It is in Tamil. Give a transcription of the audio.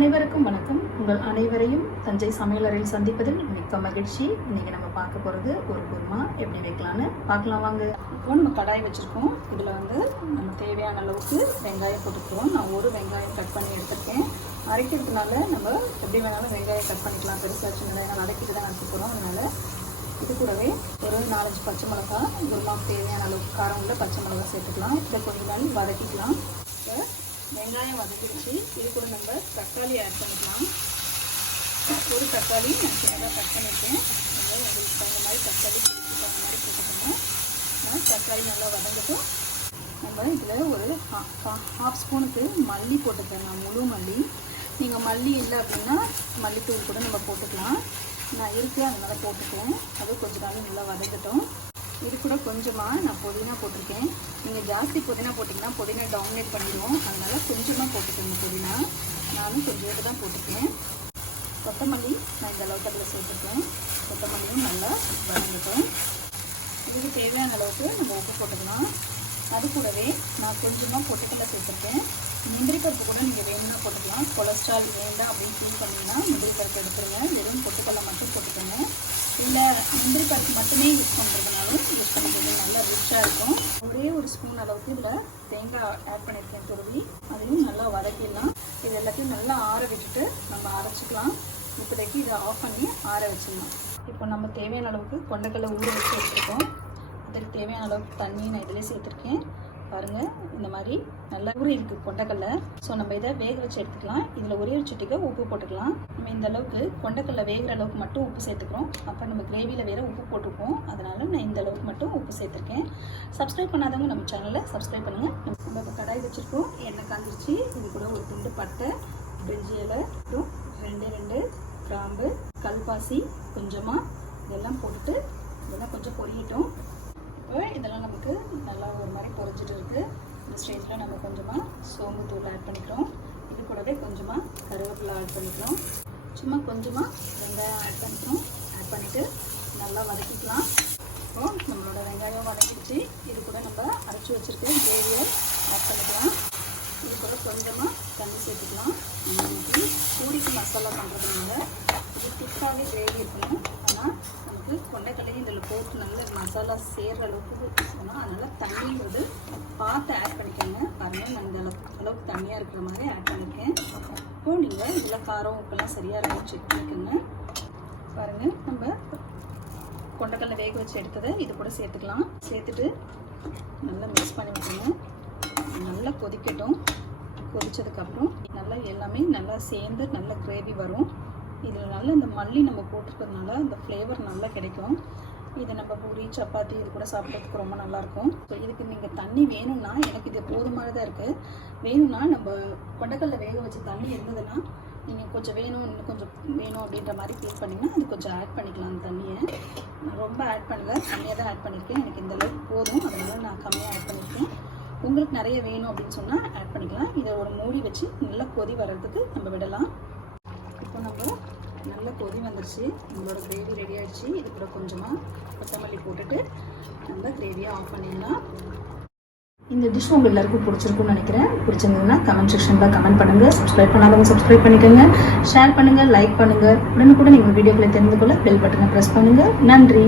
அனைவருக்கும் வணக்கம். உங்கள் அனைவரையும் தஞ்சை சமையலறையில் சந்திப்பதில் மிக்க மகிழ்ச்சி. இன்னைக்கு நம்ம பார்க்க போகிறது ஒரு குருமா எப்படி வைக்கலான்னு பார்க்கலாம் வாங்க. இப்போ நம்ம கடாய் வச்சுருக்கோம். இதில் நம்ம தேவையான அளவுக்கு வெங்காயம் போட்டுக்கிறோம். நான் ஒரு வெங்காயம் கட் பண்ணி எடுத்துருக்கேன். அரைக்கிறதுனால நம்ம எப்படி வேணாலும் வெங்காயம் கட் பண்ணிக்கலாம். பெருசாக சின்னதாக ஏன்னா அரைக்கிட்டு தான் அரைக்க போகிறோம். அதனால் இது கூடவே ஒரு 4-5 பச்சை மிளகா, குருமாவுக்கு தேவையான அளவுக்கு காரம் உள்ள பச்சை மிளகா சேர்த்துக்கலாம். இதை கொஞ்சம் நாள் வதக்கிக்கலாம். இப்போ வெங்காயம் வதக்கிடுச்சு. இது கூட நம்ம தக்காளி ஆட் பண்ணிக்கலாம். ஒரு தக்காளி நான் சின்னதாக கட் பண்ணியிருக்கேன். உங்களுக்கு தகுந்த மாதிரி தக்காளி பிடிச்சி தகுந்த மாதிரி போட்டுக்கணும். நான் தக்காளி நல்லா வதங்கட்டும். நம்ம இதில் ஒரு ஹாஃப் ஸ்பூனுக்கு மல்லி போட்டுக்கிறேன். நான் முழு மல்லி. நீங்கள் மல்லி இல்லை அப்படின்னா மல்லித்தூள் கூட நம்ம போட்டுக்கலாம். நான் இருக்குது அதனால் போட்டுக்கிறேன். அது கொஞ்சம் நாள் நல்லா வதங்கட்டும். இது கூட கொஞ்சமாக நான் புதினா போட்டிருக்கேன். நீங்கள் ஜாஸ்தி புதினா போட்டிங்கன்னா புதினா டாமினேட் பண்ணிடுவோம். அதனால் கொஞ்சமாக போட்டுக்கோங்க புதினா. நானும் கொஞ்சம் தான் போட்டிருக்கேன். கொத்தமல்லி நான் இந்த அளவுக்கு அதில் சேர்த்துருக்கேன். கொத்தமல்லியும் நல்லா வதங்கட்டும். இதுக்கு தேவையான அளவுக்கு நம்ம உப்பு போட்டுக்கலாம். அது கூடவே நான் கொஞ்சமாக பொட்டுக்கடலை சேர்த்துருக்கேன். முந்திரி பருப்பு கூட நீங்கள் வேணும்னா போட்டுக்கலாம். கொலஸ்ட்ரால் வேண்டாம் அப்படின்னு ஃபீல் பண்ணிங்கன்னா முந்திரி பருப்பு எடுத்துருங்க. வெறும் பொட்டுக்கடலை மட்டும் போட்டுக்கோங்க. இல்லை முந்திரி பருப்பு மட்டுமே யூஸ் பண்ணுறதுனாலும் யூஸ் பண்ணிக்கிறது நல்லா ரிச்சாக இருக்கும். ஒரே ஒரு ஸ்பூன் அளவுக்கு இதில் தேங்காய் ஆட் பண்ணியிருக்கேன் துருவி. அதையும் நல்லா வதக்கிடலாம். இது எல்லாத்தையும் நல்லா ஆற விட்டுட்டு நம்ம அரைச்சிக்கலாம். இப்போதைக்கு இதை ஆஃப் பண்ணி ஆற வச்சிடலாம். இப்போ நம்ம தேவையான அளவுக்கு கொண்டக்கடலை ஊற வச்சு எடுத்துருக்கோம். அதுக்கு தேவையான அளவுக்கு தண்ணி நான் இதிலே சேர்த்துருக்கேன். பாருங்கள், இந்த மாதிரி நல்லா ஊறி இருக்குது கொண்டக்கடலை. ஸோ நம்ம இதை வேக வச்சு எடுத்துக்கலாம். இதில் ஒரே ஒரு சிட்டிக்கு உப்பு போட்டுக்கலாம். நம்ம இந்த அளவுக்கு கொண்டக்கடலை வேகிற அளவுக்கு மட்டும் உப்பு சேர்த்துக்கிறோம். அப்போ நம்ம கிரேவியில் வேறு உப்பு போட்டிருக்கோம். அதனால் நான் இந்த அளவுக்கு மட்டும் உப்பு சேர்த்துருக்கேன். சப்ஸ்கிரைப் பண்ணாதவங்க நம்ம சேனலை சப்ஸ்கிரைப் பண்ணுங்கள். நம்ம இப்போ கடாய் வச்சுருக்கோம். எண்ணெய் காஞ்சிருச்சு. இது கூட ஒரு துண்டு பட்டை, பிரிஞ்சி இலை, அப்புறம் 2 கிராம்பு, கல்பாசி கொஞ்சமாக இதெல்லாம் போட்டுட்டு இதெல்லாம் கொஞ்சம் பொரியட்டும். இப்போ இதெல்லாம் நமக்கு நல்லா ஒரு மாதிரி பொரிஞ்சிட்டு இருக்குது. இந்த ஸ்டேஜில் நம்ம கொஞ்சமாக சோம்பு தூள் ஆட் பண்ணிக்கிறோம். இது கூடவே கொஞ்சமாக கருவேப்பிலை ஆட் பண்ணிக்கிறோம். சும்மா கொஞ்சமாக வெங்காயம் ஆட் பண்ணிக்கிறோம். ஆட் பண்ணிவிட்டு நல்லா வதக்கிக்கலாம். இப்போ நம்மளோட வெங்காயம் வதக்கிடுச்சு. இது கூட நம்ம அரைச்சி வச்சுருக்க கிரேவியை ஆட் பண்ணிக்கலாம். இது கூட கொஞ்சமாக தண்ணி சேர்த்துக்கலாம். இன்னைக்கு பூரிக்கு மசாலா பண்ணுறதுனால இது திக்காகவே கிரேவி இருக்கணும். ஆனால் நமக்கு கொண்டைக்கடலையும் இதில் போட்டு நல்ல மசாலா சேர்கிற அளவுக்கு இருக்கணும். அதனால் தண்ணிங்கிறது பார்த்து ஆட் பண்ணிக்கோங்க. பாருங்கள், நான் இந்த அளவுக்கு தண்ணியாக இருக்கிற மாதிரி ஆட் பண்ணியிருக்கேன். இப்போது நீங்கள் இதில் காரம் உப்பெல்லாம் சரியாக இருக்கும் செக் பண்ணிக்கோங்க. பாருங்கள், நம்ம கொண்டைக்கடலை வேக வச்சு எடுத்ததை இது கூட சேர்த்துக்கலாம். சேர்த்துட்டு நல்லா மிக்ஸ் பண்ணி விட்டுருங்க. நல்லா கொதிக்கட்டும். கொதித்ததுக்கப்புறம் நல்லா எல்லாமே நல்லா சேர்ந்து நல்ல கிரேவி வரும். இதில் நல்லா இந்த மல்லி நம்ம போட்டிருக்கிறதுனால அந்த ஃப்ளேவர் நல்லா கிடைக்கும். இதை நம்ம பூரி சப்பாத்தி இது கூட சாப்பிட்றதுக்கு ரொம்ப நல்லாயிருக்கும். ஸோ இதுக்கு நீங்கள் தண்ணி வேணும்னா, எனக்கு இது போதுமானதாக இருக்குது. வேணும்னா நம்ம கொண்டைக்கடலை வேக வச்சு தண்ணி இருந்ததுன்னா நீங்கள் கொஞ்சம் இன்னும் கொஞ்சம் வேணும் அப்படின்ற மாதிரி ஃபீல் பண்ணிங்கன்னா அது கொஞ்சம் ஆட் பண்ணிக்கலாம். அந்த தண்ணியை நான் ரொம்ப ஆட் பண்ணல, கம்மியாக தான் ஆட் பண்ணியிருக்கேன். எனக்கு இந்த அளவுக்கு போதும். அதனால் நான் கம்மியாக ஆட் பண்ணியிருக்கேன். உங்களுக்கு நிறைய வேணும் அப்படின்னு சொன்னால் ஆட் பண்ணிக்கலாம். இதை ஒரு மூடி வச்சு நல்லா கொதி வர்றதுக்கு நம்ம விடலாம். இப்போ நம்ம நல்லா கொதி வந்துருச்சு. நம்மளோட கிரேவி ரெடி ஆகிடுச்சு. இது கூட கொஞ்சமாக கொத்தமல்லி போட்டுட்டு நம்ம கிரேவியை ஆஃப் பண்ணிடலாம். இந்த டிஷ் உங்கள் எல்லாருக்கும் பிடிச்சிருக்குன்னு நினைக்கிறேன். பிடிச்சிருந்ததுன்னா கமெண்ட் செக்ஷனில் கமெண்ட் பண்ணுங்கள். சப்ஸ்கிரைப் பண்ணாதவங்க சப்ஸ்கிரைப் பண்ணிக்கோங்க. ஷேர் பண்ணுங்கள், லைக் பண்ணுங்கள். உடனுக்குடன் நீங்கள் வீடியோக்களை தெரிந்து கொள்ள பெல் பட்டனை ப்ரெஸ் பண்ணுங்கள். நன்றி.